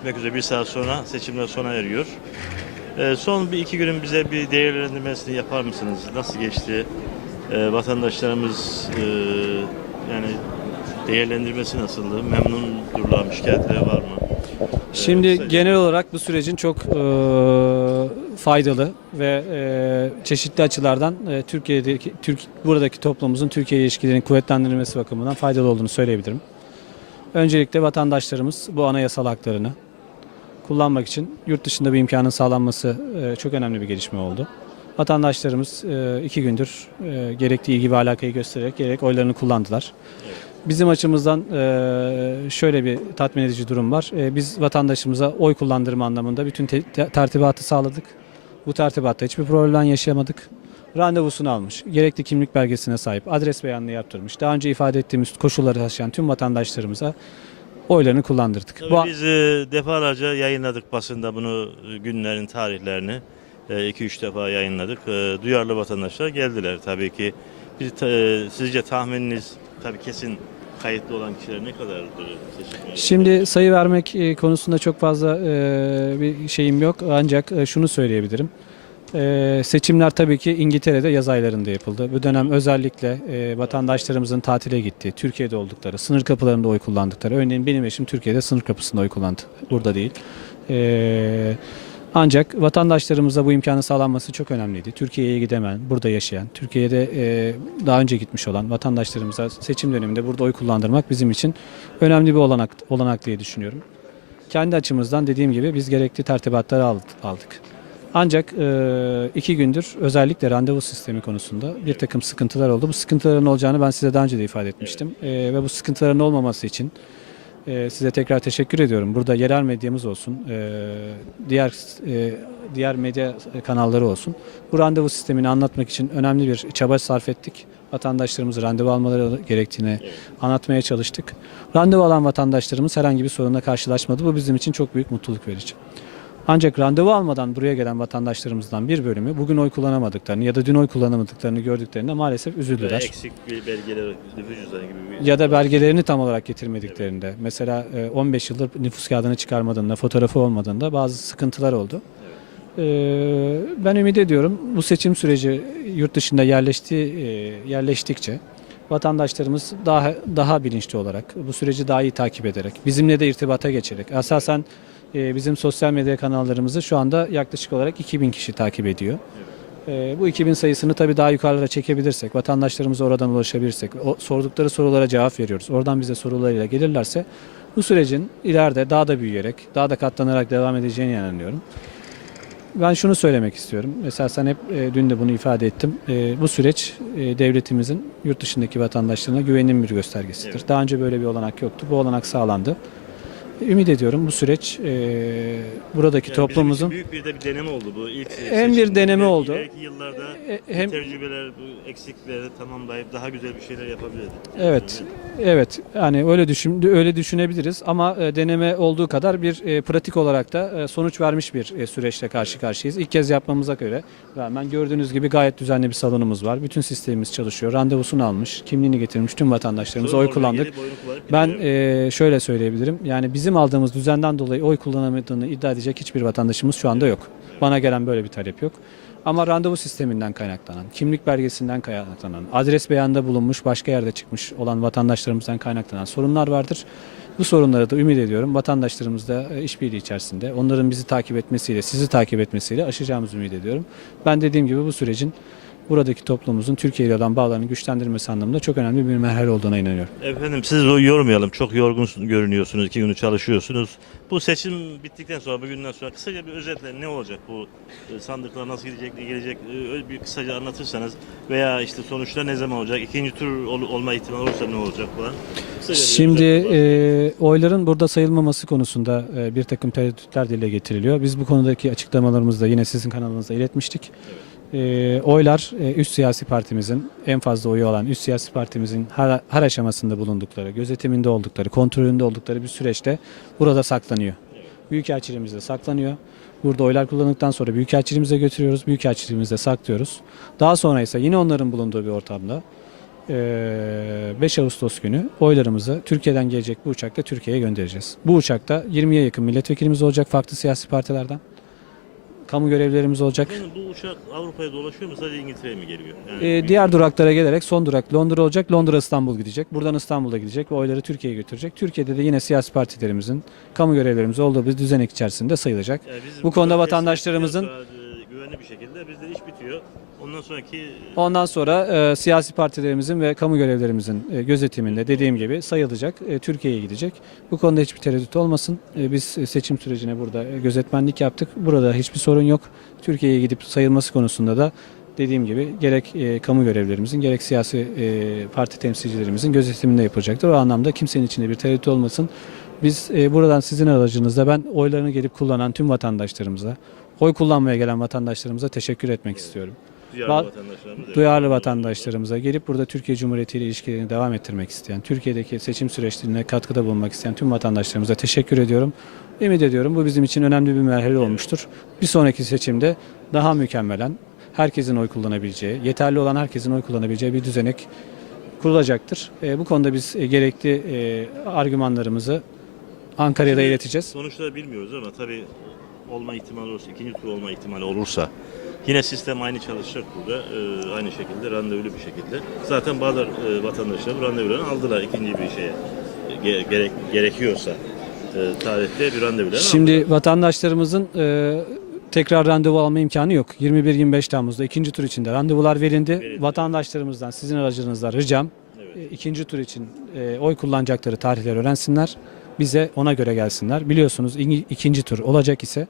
Ee, bitmek üzere bir saat sonra seçimler sona eriyor. Ee, son bir iki günün bize bir değerlendirmesini yapar mısınız? Nasıl geçti? Ee, vatandaşlarımız e, yani değerlendirmesi nasıldı? Memnundurlar mı? Şikayetleri var mı? Şimdi kısaca. genel olarak bu sürecin çok e, faydalı ve e, çeşitli açılardan e, Türkiye'deki Türk buradaki toplumumuzun Türkiye ilişkilerinin kuvvetlendirilmesi bakımından faydalı olduğunu söyleyebilirim. Öncelikle vatandaşlarımız bu anayasal haklarını kullanmak için yurt dışında bir imkanın sağlanması e, çok önemli bir gelişme oldu. Vatandaşlarımız e, iki gündür e, gerekli ilgi ve alakayı göstererek gerek oylarını kullandılar. Bizim açımızdan e, şöyle bir tatmin edici durum var. Biz vatandaşımıza oy kullandırma anlamında bütün te- te- tertibatı sağladık. Bu tertibatta hiçbir problem yaşayamadık. Randevusunu almış, gerekli kimlik belgesine sahip, adres beyanını yaptırmış. Daha önce ifade ettiğimiz koşulları taşıyan tüm vatandaşlarımıza oylarını kullandırdık. Tabii Bu- biz e, defalarca yayınladık basında bunu e, günlerin tarihlerini. 2-3 defa yayınladık. E, duyarlı vatandaşlar geldiler tabii ki. Bir, e, sizce tahmininiz tabii kesin kayıtlı olan kişiler ne kadardır? Şimdi sayı vermek e, konusunda çok fazla e, bir şeyim yok. Ancak e, şunu söyleyebilirim. E, Seçimler tabii ki İngiltere'de yaz aylarında yapıldı. Bu dönem özellikle e, vatandaşlarımızın tatile gittiği, Türkiye'de oldukları, sınır kapılarında oy kullandıkları. Örneğin benim eşim Türkiye'de sınır kapısında oy kullandı. Burada değil. E, Ancak vatandaşlarımıza bu imkanı sağlanması çok önemliydi. Türkiye'ye gidemeyen, burada yaşayan, Türkiye'de e, daha önce gitmiş olan vatandaşlarımıza seçim döneminde burada oy kullandırmak bizim için önemli bir olanak, olanak diye düşünüyorum. Kendi açımızdan dediğim gibi biz gerekli tertibatları aldık. Ancak e, iki gündür özellikle randevu sistemi konusunda bir takım sıkıntılar oldu. Bu sıkıntıların olacağını ben size daha önce de ifade etmiştim. E, ve bu sıkıntıların olmaması için e, size tekrar teşekkür ediyorum. Burada yerel medyamız olsun, e, diğer e, diğer medya kanalları olsun. Bu randevu sistemini anlatmak için önemli bir çaba sarf ettik. Vatandaşlarımız randevu almaları gerektiğini anlatmaya çalıştık. Randevu alan vatandaşlarımız herhangi bir sorunla karşılaşmadı. Bu bizim için çok büyük mutluluk verici. Ancak randevu almadan buraya gelen vatandaşlarımızdan bir bölümü bugün oy kullanamadıklarını ya da dün oy kullanamadıklarını gördüklerinde maalesef üzüldüler. Eksik bir belgeler, nüfus cüzdanı gibi bir... Ya da belgelerini tam olarak getirmediklerinde. Mesela e, 15 yıldır nüfus kağıdını çıkarmadığında, fotoğrafı olmadığında bazı sıkıntılar oldu. E, Ben ümit ediyorum bu seçim süreci yurt dışında yerleşti, e, yerleştikçe vatandaşlarımız daha daha bilinçli olarak bu süreci daha iyi takip ederek bizimle de irtibata geçerek esasen e, bizim sosyal medya kanallarımızı şu anda yaklaşık olarak 2000 kişi takip ediyor. E, Bu 2000 sayısını tabii daha yukarılara çekebilirsek, vatandaşlarımıza oradan ulaşabilirsek, o sordukları sorulara cevap veriyoruz. Oradan bize sorularıyla gelirlerse bu sürecin ileride daha da büyüyerek, daha da katlanarak devam edeceğine inanıyorum. Ben şunu söylemek istiyorum. Mesela sen hep e, dün de bunu ifade ettim. E, bu süreç e, devletimizin yurt dışındaki vatandaşlarına güvenin bir göstergesidir. Evet. Daha önce böyle bir olanak yoktu. Bu olanak sağlandı. Ümit ediyorum bu süreç e, buradaki Yani toplumumuzun büyük bir de bir deneme oldu bu. İlk Hem bir deneme Belki- oldu. Belki yıllarda E, hem tecrübeler, bu eksikleri tamamlayıp daha güzel bir şeyler yapabilirdik. Evet. Evet. Yani öyle düşün öyle düşünebiliriz ama e, deneme olduğu kadar bir e, pratik olarak da e, sonuç vermiş bir e, süreçle karşı karşıyayız. İlk kez yapmamıza göre rağmen gördüğünüz gibi gayet düzenli bir salonumuz var. Bütün sistemimiz çalışıyor. Randevusunu almış, kimliğini getirmiş tüm vatandaşlarımız Sonra oy kullandık. Ben e, şöyle söyleyebilirim. Yani bizim aldığımız düzenden dolayı oy kullanamadığını iddia edecek hiçbir vatandaşımız şu anda yok. Bana gelen böyle bir talep yok. Ama randevu sisteminden kaynaklanan, kimlik belgesinden kaynaklanan, adres beyanında bulunmuş başka yerde çıkmış olan vatandaşlarımızdan kaynaklanan sorunlar vardır. Bu sorunları da ümit ediyorum vatandaşlarımızla e, işbirliği içerisinde onların bizi takip etmesiyle, sizi takip etmesiyle aşacağımızı ümit ediyorum. Ben dediğim gibi bu sürecin buradaki toplumumuzun Türkiye ile olan bağlarını güçlendirmesi anlamında çok önemli bir merhale olduğuna inanıyorum. Efendim siz o yormayalım. Çok yorgun görünüyorsunuz. iki günü çalışıyorsunuz. Bu seçim bittikten sonra, bugünden sonra kısaca bir özetle ne olacak bu e, sandıklar nasıl gidecek, ne gelecek e, bir kısaca anlatırsanız veya işte sonuçlar ne zaman olacak, ikinci tur ol- olma ihtimali olursa ne olacak falan. Kısaca Şimdi e, oyların burada sayılmaması konusunda e, bir takım tereddütler dile getiriliyor. Biz bu konudaki açıklamalarımızı da yine sizin kanalınızda iletmiştik. E, oylar e, üst siyasi partimizin en fazla oyu olan üst siyasi partimizin her, her aşamasında bulundukları, gözetiminde oldukları, kontrolünde oldukları bir süreçte burada saklanıyor. Büyükelçiliğimizde saklanıyor. Burada oylar kullanıldıktan sonra Büyükelçiliğimize götürüyoruz. Büyükelçiliğimizde saklıyoruz. Daha sonra ise yine onların bulunduğu bir ortamda e, 5 Ağustos günü oylarımızı Türkiye'den gelecek bu uçakla Türkiye'ye göndereceğiz. Bu uçakta 20'ye yakın milletvekilimiz olacak farklı siyasi partilerden. Kamu görevlilerimiz olacak. Efendim bu uçak Avrupa'ya dolaşıyor mu sadece İngiltere'ye mi geliyor? Yani Ee, diğer duraklara gelerek son durak Londra olacak. Londra İstanbul gidecek. Buradan İstanbul'a gidecek ve oyları Türkiye'ye götürecek. Türkiye'de de yine siyasi partilerimizin, kamu görevlerimiz olduğu bir düzenek içerisinde sayılacak. Yani Bu konuda vatandaşlarımızın- bir şekilde bizde iş bitiyor. Ondan sonraki Ondan sonra e, siyasi partilerimizin ve kamu görevlerimizin e, gözetiminde dediğim gibi sayılacak. E, Türkiye'ye gidecek. Bu konuda hiçbir tereddüt olmasın. E, biz e, seçim sürecine burada e, gözetmenlik yaptık. Burada hiçbir sorun yok. Türkiye'ye gidip sayılması konusunda da dediğim gibi gerek e, kamu görevlerimizin gerek siyasi e, parti temsilcilerimizin gözetiminde yapılacaktır. O anlamda kimsenin içinde bir tereddüt olmasın. Biz e, buradan sizin aracınızda ben oylarını gelip kullanan tüm vatandaşlarımıza, oy kullanmaya gelen vatandaşlarımıza teşekkür etmek istiyorum duyarlı Ba- vatandaşlarımız duyarlı vatandaşlarımıza gelip burada Türkiye Cumhuriyeti ile ilişkilerini devam ettirmek isteyen, Türkiye'deki seçim süreçlerine katkıda bulunmak isteyen tüm vatandaşlarımıza teşekkür ediyorum. Ümit ediyorum bu bizim için önemli bir merhale olmuştur. Bir sonraki seçimde daha mükemmelen, herkesin oy kullanabileceği, yeterli olan herkesin oy kullanabileceği bir düzenek kurulacaktır. E, bu konuda biz e, gerekli e, argümanlarımızı Ankara'ya da ileteceğiz. Sonuçları bilmiyoruz ama tabii olma ihtimali olursa, ikinci tur olma ihtimali olursa yine sistem aynı çalışacak burada. Ee, aynı şekilde randevulu bir şekilde. Zaten bazı e, vatandaşlar randevularını aldılar ikinci bir şeye. Ge- gerek, gerekiyorsa e, tarihte bir randevularını Şimdi vatandaşlarımızın e, tekrar randevu alma imkanı yok. 21-25 Temmuz'da ikinci tur içinde randevular verildi. Verildi. Vatandaşlarımızdan sizin aracınızla ricam aldılar. e, Evet. ikinci tur için e, oy kullanacakları tarihleri öğrensinler. Bize ona göre gelsinler. Biliyorsunuz ikinci tur olacak ise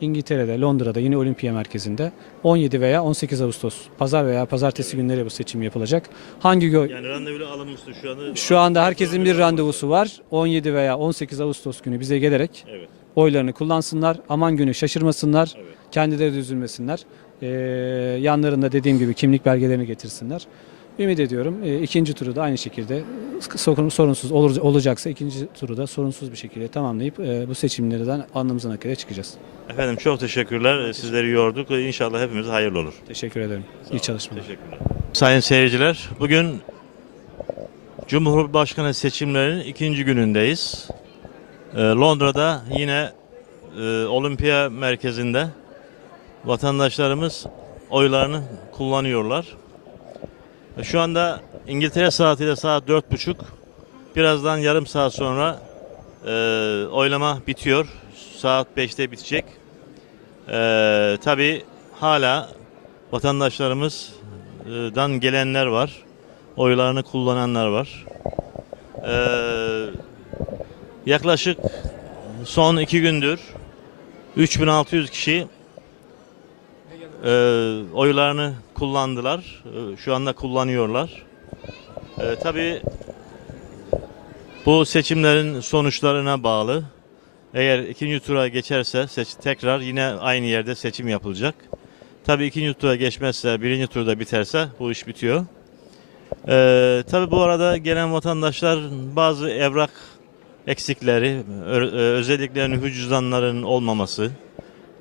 İngiltere'de, Londra'da yine Olimpiya Merkezi'nde 17 veya 18 Ağustos pazar veya pazartesi günleri bu seçim yapılacak. Hangi gö- Yani randevu alınmıştı şu anda. şu anda herkesin bir randevusu var. 17 veya 18 Ağustos günü bize gelerek Evet. oylarını kullansınlar. Aman günü şaşırmasınlar. Evet. Kendileri de üzülmesinler. Ee, yanlarında dediğim gibi kimlik belgelerini getirsinler. Ümit ediyorum e, ikinci turu da aynı şekilde sorun- sorunsuz olur, olacaksa ikinci turu da sorunsuz bir şekilde tamamlayıp e, bu seçimlerden alnımızın akıyla çıkacağız. Efendim çok teşekkürler. Sizleri yorduk. İnşallah hepimize hayırlı olur. Teşekkür ederim. İyi çalışmalar. Teşekkürler. Sayın seyirciler, bugün Cumhurbaşkanı seçimlerinin ikinci günündeyiz. Ee, Londra'da yine e, Olimpiya Merkezi'nde vatandaşlarımız oylarını kullanıyorlar. E, Şu anda İngiltere saatiyle saat dört buçuk. Birazdan yarım saat sonra e, oylama bitiyor. Saat 5'te bitecek. E, Tabi hala vatandaşlarımızdan gelenler var. Oylarını kullananlar var. Ee, yaklaşık son iki gündür 3600 kişi e, oylarını kullandılar. E, Şu anda kullanıyorlar. E, tabii bu seçimlerin sonuçlarına bağlı. Eğer ikinci tura geçerse seç, tekrar yine aynı yerde seçim yapılacak. Tabii ikinci tura geçmezse, birinci turda biterse bu iş bitiyor. Ee, tabii bu arada gelen vatandaşlar bazı evrak eksikleri, özellikle nüfus olmaması,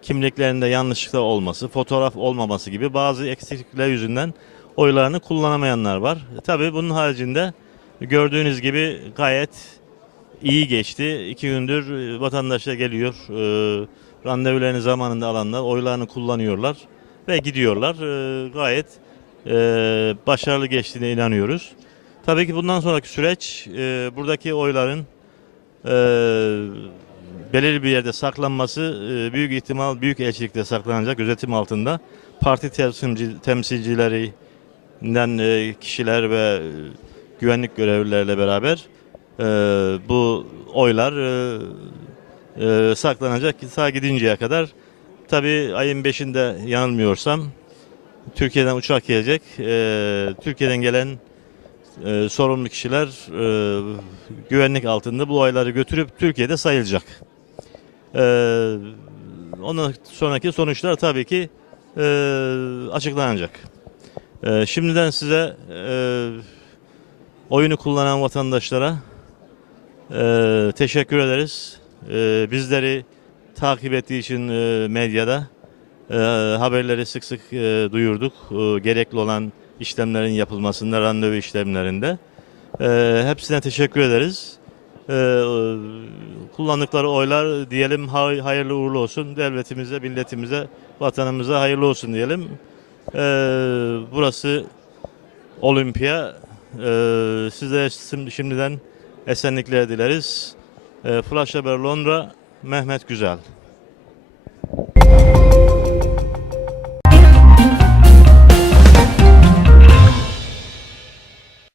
kimliklerinde yanlışlıkla olması, fotoğraf olmaması gibi bazı eksiklikler yüzünden oylarını kullanamayanlar var. Tabii bunun haricinde gördüğünüz gibi gayet iyi geçti. İki gündür e, vatandaşlar geliyor, e, randevularını zamanında alanlar, oylarını kullanıyorlar ve gidiyorlar. E, gayet e, başarılı geçtiğine inanıyoruz. Tabii ki bundan sonraki süreç e, buradaki oyların e, belirli bir yerde saklanması e, büyük ihtimal büyük elçilikte saklanacak gözetim altında. Parti temsilci, temsilcilerinden e, kişiler ve e, güvenlik görevlilerle beraber bu oylar saklanacak ta gidinceye kadar. Tabii ayın 5'inde yanılmıyorsam Türkiye'den uçak gelecek. Türkiye'den gelen e, sorumlu kişiler e, güvenlik altında bu oyları götürüp Türkiye'de sayılacak. E, ondan sonraki sonuçlar tabii ki e, açıklanacak. E, şimdiden size e, oyunu kullanan vatandaşlara e, teşekkür ederiz. E, bizleri takip ettiği için e, medyada e, haberleri sık sık e, duyurduk. E, gerekli olan işlemlerin yapılmasında, randevu işlemlerinde. Ee, hepsine teşekkür ederiz. Ee, kullandıkları oylar diyelim hay- hayırlı uğurlu olsun. Devletimize, milletimize, vatanımıza hayırlı olsun diyelim. Ee, burası Olimpiya. Ee, size şimdiden esenlikler dileriz. Ee, Flash Haber Londra, Mehmet Güzel.